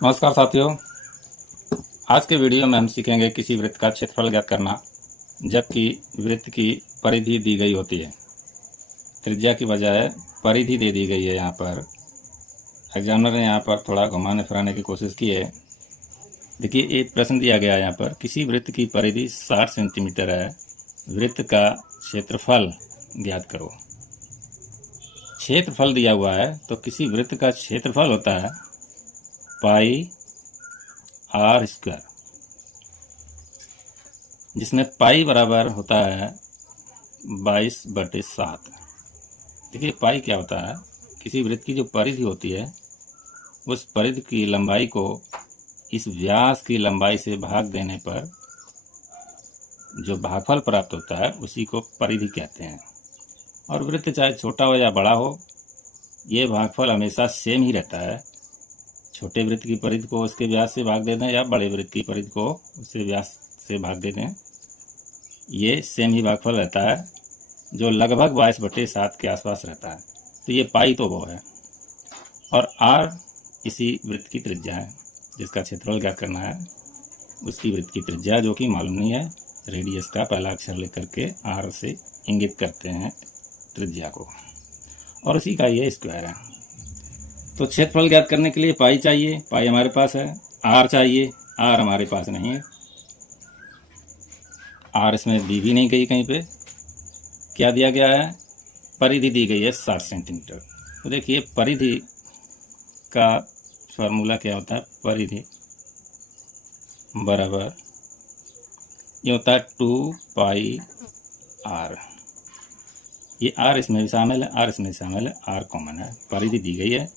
नमस्कार साथियों। आज के वीडियो में हम सीखेंगे किसी वृत्त का क्षेत्रफल ज्ञात करना जबकि वृत्त की परिधि दी गई होती है। त्रिज्या की बजाय परिधि दे दी गई है। यहाँ पर एग्जामिनर ने यहाँ पर थोड़ा घुमाने फिराने की कोशिश की है। देखिए, एक प्रश्न दिया गया है यहाँ पर, किसी वृत्त की परिधि 60 सेंटीमीटर है, वृत्त का क्षेत्रफल ज्ञात करो। क्षेत्रफल दिया हुआ है तो किसी वृत्त का क्षेत्रफल होता है पाई आर स्क्वायर, जिसमें पाई बराबर होता है 22/7। देखिए, पाई क्या होता है, किसी वृत्त की जो परिधि होती है उस परिधि की लंबाई को इस व्यास की लंबाई से भाग देने पर जो भागफल प्राप्त होता है उसी को परिधि कहते हैं। और वृत्त चाहे छोटा हो या बड़ा हो, ये भागफल हमेशा सेम ही रहता है। छोटे वृत्त की परिधि को उसके व्यास से भाग दे दें या बड़े वृत्त की परिधि को उससे व्यास से भाग दे दें, ये सेम ही भागफल रहता है, जो लगभग 22/7 के आसपास रहता है। तो ये पाई तो वो है, और आर इसी वृत्त की त्रिज्या है जिसका क्षेत्रफल ज्ञात करना है। उसकी वृत्त की त्रिज्या जो कि मालूम नहीं है, रेडियस का पहला अक्षर लेकर के आर से इंगित करते हैं त्रिज्या को, और उसी का ये स्क्वायर है। तो क्षेत्रफल ज्ञात करने के लिए पाई चाहिए, पाई हमारे पास है। आर चाहिए, आर हमारे पास नहीं है। आर इसमें दी भी नहीं गई कहीं पे। क्या दिया गया है, परिधि दी गई है 60 सेंटीमीटर। तो देखिए, परिधि का फार्मूला क्या होता है, परिधि बराबर ये होता है 2 पाई आर। ये आर इसमें भी शामिल है, आर इसमें शामिल है, आर कॉमन है। परिधि दी गई है,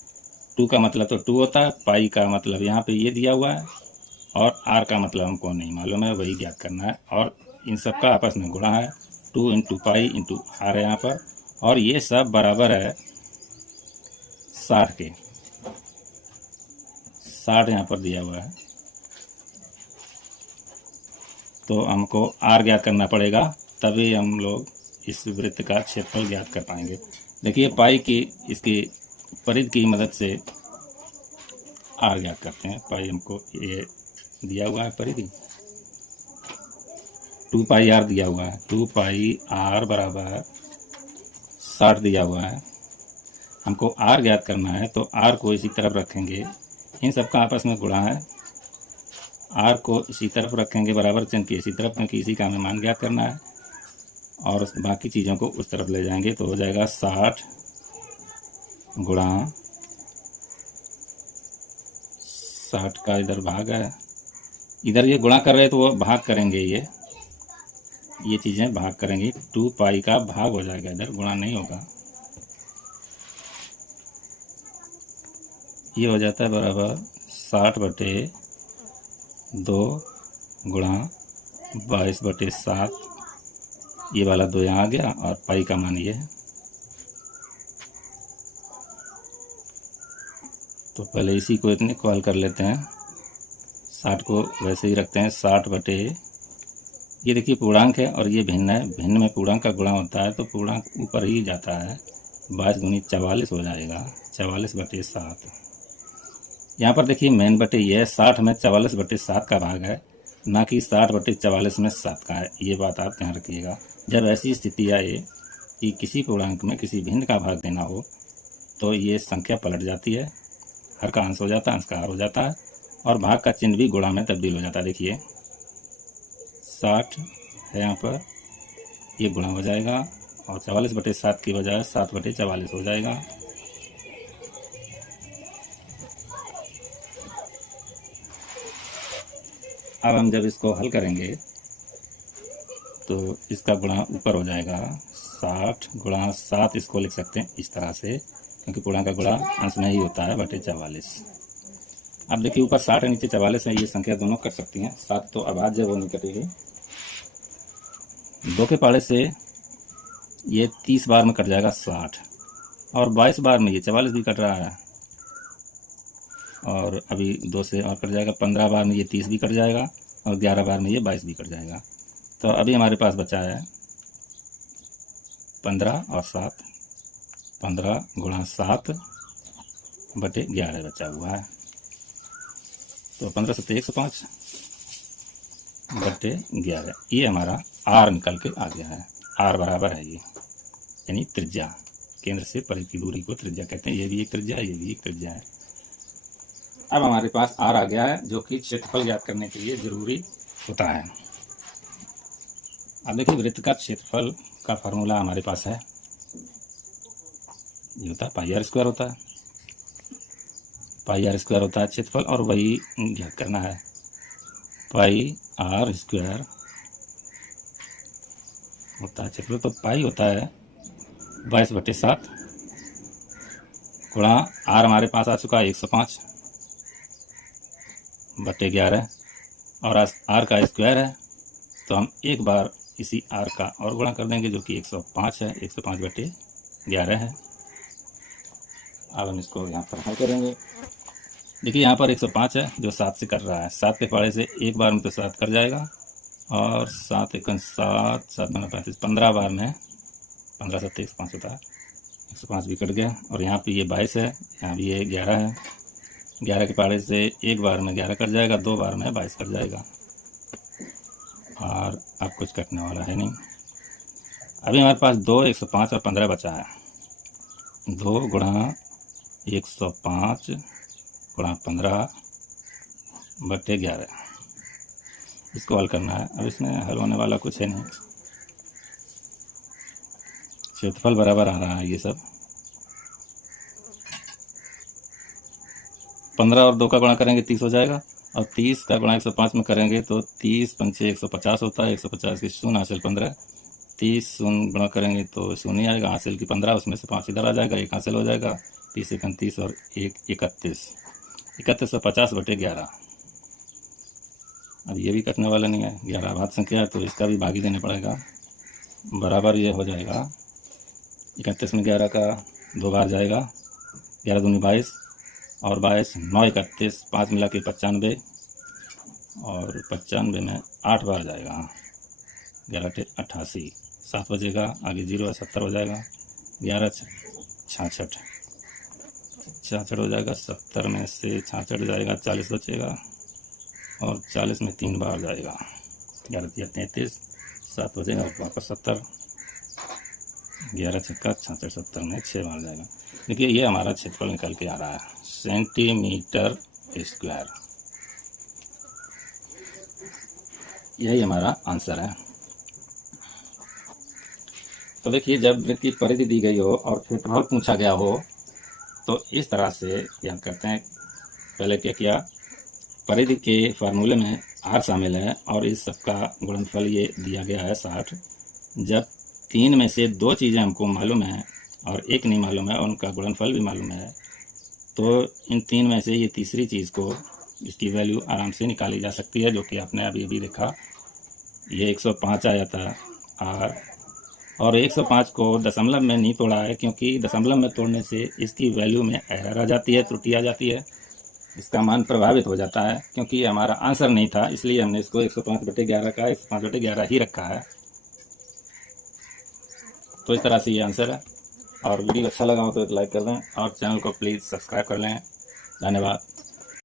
2 का मतलब तो 2 होता है, पाई का मतलब यहाँ पे ये दिया हुआ है, और आर का मतलब हमको नहीं मालूम है, वही ज्ञात करना है। और इन सब का आपस में गुणा है, 2 इंटू पाई इंटू आर है यहाँ पर, और ये सब बराबर है 60 के। 60 यहाँ पर दिया हुआ है, तो हमको आर ज्ञात करना पड़ेगा, तभी हम लोग इस वृत्त का क्षेत्रफल ज्ञात कर पाएंगे। देखिए, पाई की इसकी परिधि की मदद से आर ज्ञात करते हैं। पाई हमको ये दिया हुआ है, परिधि 2 पाई आर दिया हुआ है, 2 पाई आर बराबर 60 दिया हुआ है। हमको आर ज्ञात करना है, तो आर को इसी तरफ रखेंगे, इन सब का आपस में गुणा है। आर को इसी तरफ रखेंगे बराबर चिन्ह की इसी तरफ, क्योंकि इसी का हमें मान ज्ञात करना है, और बाकी चीज़ों को उस तरफ ले जाएंगे, तो हो जाएगा 60 गुणा 60 का इधर भाग है, इधर ये गुणा कर रहे हैं तो वो भाग करेंगे, ये चीज़ें भाग करेंगी। 2 पाई का भाग हो जाएगा, इधर गुणा नहीं होगा। ये हो जाता है बराबर 60/2 गुणा 22/7। ये वाला 2 यहाँ आ गया, और पाई का मान ये है। तो पहले इसी को इतने कॉल कर लेते हैं, 60 को वैसे ही रखते हैं। 60 ये देखिए पूर्णांक है और ये भिन्न है, भिन्न में पूर्णांक का गुणा होता है तो पूर्णांक ऊपर ही जाता है, 22 दूनी 44 हो जाएगा, 44/7। यहाँ पर देखिए मेन बटे ये है, 60 में 44/7 का भाग है, ना कि 60/44 में 7 का है। ये बात आप ध्यान रखिएगा। जब ऐसी स्थिति आए कि किसी पूर्णांक में किसी भिन्न का भाग देना हो तो ये संख्या पलट जाती है, हर का अंश हो जाता है, अंश का हर हो जाता है, और भाग का चिन्ह भी गुणा में तब्दील हो जाता है। देखिए 60 है यहाँ पर, ये गुणा हो जाएगा, और 44/7 की बजाय 7/44 हो जाएगा। अब हम जब इसको हल करेंगे तो इसका गुणा ऊपर हो जाएगा, 60 गुणा 7 इसको लिख सकते हैं इस तरह से, क्योंकि पूर्णांक का गुणा अंश में ही होता है, बटे 44। अब देखिए ऊपर 60 है, नीचे 44 है, ये संख्या दोनों कट सकती हैं। 7 तो अभाज्य वो नहीं कटेगी, 2 के पाड़े से ये 30 बार में कट जाएगा 60, और 22 बार में ये 44 भी कट रहा है, और अभी 2 से और कट जाएगा, 15 बार में ये 30 भी कट जाएगा, और 11 बार में ये 22 भी कट जाएगा। तो अभी हमारे पास बचा है 15 और 7, 15 गुणा 7/11 बचा हुआ है। तो 15 सत्ते 105 बटे 11, ये हमारा आर निकल के आ गया है। आर बराबर है ये, यानी त्रिज्या, केंद्र से परिधि की दूरी को त्रिज्या कहते हैं। ये भी एक त्रिज्या है, ये भी एक त्रिज्या है। अब हमारे पास आर आ गया है, जो कि क्षेत्रफल ज्ञात करने के लिए जरूरी होता है। अब देखिए, वृत्त का क्षेत्रफल का फार्मूला हमारे पास है, ये होता है पाई आर स्क्वायर होता है। पाई आर स्क्वायर होता है क्षेत्रफल, और वही ज्ञात करना है। पाई आर स्क्वायर होता है क्षेत्रफल, तो पाई होता है 22/7 गुणा आर हमारे पास आ चुका है 105 बटे 11, और आर का स्क्वायर है, तो हम एक बार इसी आर का और गुणा कर देंगे, जो कि 105 है। 105 बटे 11 है। अब हम इसको यहाँ पर हल करेंगे। देखिए, यहाँ पर 105 है, जो 7 से कर रहा है। 7 के पाड़े से एक बार में तो 7 कर जाएगा, और 7 × 7 7 × 35 15 बार में 15 सत्ते 105 होता है। 105 भी कट गया, और यहाँ पे ये 22 है, यहाँ भी ये 11 है। 11 के पाड़े से एक बार में 11 कट जाएगा, 2 बार में 22 कट जाएगा, और अब कुछ कटने वाला है नहीं। अभी हमारे पास 2, 105 और 15 बचा है। 2 गुणा 105 गुणा 15 बटे 11, इसको हल करना है। अब इसमें हल होने वाला कुछ है नहीं, क्षेत्रफल बराबर आ रहा है ये सब। 15 और 2 का गुणा करेंगे 30 हो जाएगा, और 30 का गुणा 105 में करेंगे तो 30 पंचे 150 होता है। 150 की शून्य हासिल 15, 30 शून्य गुणा करेंगे तो शून्य आएगा, हासिल की 15, उसमें से 5 इधर आ जाएगा, 1 हासिल हो जाएगा। 30 × 30 और 1 31, 3150 बटे 11। अब ये भी कटने वाला नहीं है, 11 भाज्य संख्या है, तो इसका भी भागी देना पड़ेगा। बराबर ये हो जाएगा, 31 में 11 का 2 बार जाएगा, 11 दूनी 22, और 22 9 31 5 मिला के 95, और 95 में 8 बार जाएगा, 11 88, 7 बजेगा, आगे 0 है, 70 हो जाएगा। 11 66 66 हो जाएगा, 70 में से 66 जाएगा, 40 बचेगा, और 40 में 3 बार जाएगा, 11 33, 7 बजेगा, वापस 70, 11 छक्का 66, 70 में 6 बार जाएगा। देखिए, ये हमारा क्षेत्रफल निकल के आ रहा है, सेंटीमीटर स्क्वायर। यही हमारा आंसर है। तो देखिए, जब वृत्त की परिधि दी गई हो और क्षेत्रफल पूछा गया हो, तो इस तरह से याद करते हैं। पहले क्या किया, परिधि के फार्मूले में आर शामिल है, और इस सबका गुणनफल ये दिया गया है 60। जब 3 में से 2 चीज़ें हमको मालूम है और 1 नहीं मालूम है, और उनका गुणनफल भी मालूम है, तो इन 3 में से ये तीसरी चीज़ को, इसकी वैल्यू आराम से निकाली जा सकती है, जो कि आपने अभी देखा। ये 105 आया था आर, और 105 को दशमलव में नहीं तोड़ा है, क्योंकि दशमलव में तोड़ने से इसकी वैल्यू में एरर आ जाती है, त्रुटि आ जाती है, इसका मान प्रभावित हो जाता है। क्योंकि हमारा आंसर नहीं था, इसलिए हमने इसको 105 बटे 11 का 105 बटे 11 ही रखा है। तो इस तरह से ये आंसर है। और वीडियो अच्छा लगा हो तो एक लाइक कर दें, और चैनल को प्लीज़ सब्सक्राइब कर लें। धन्यवाद।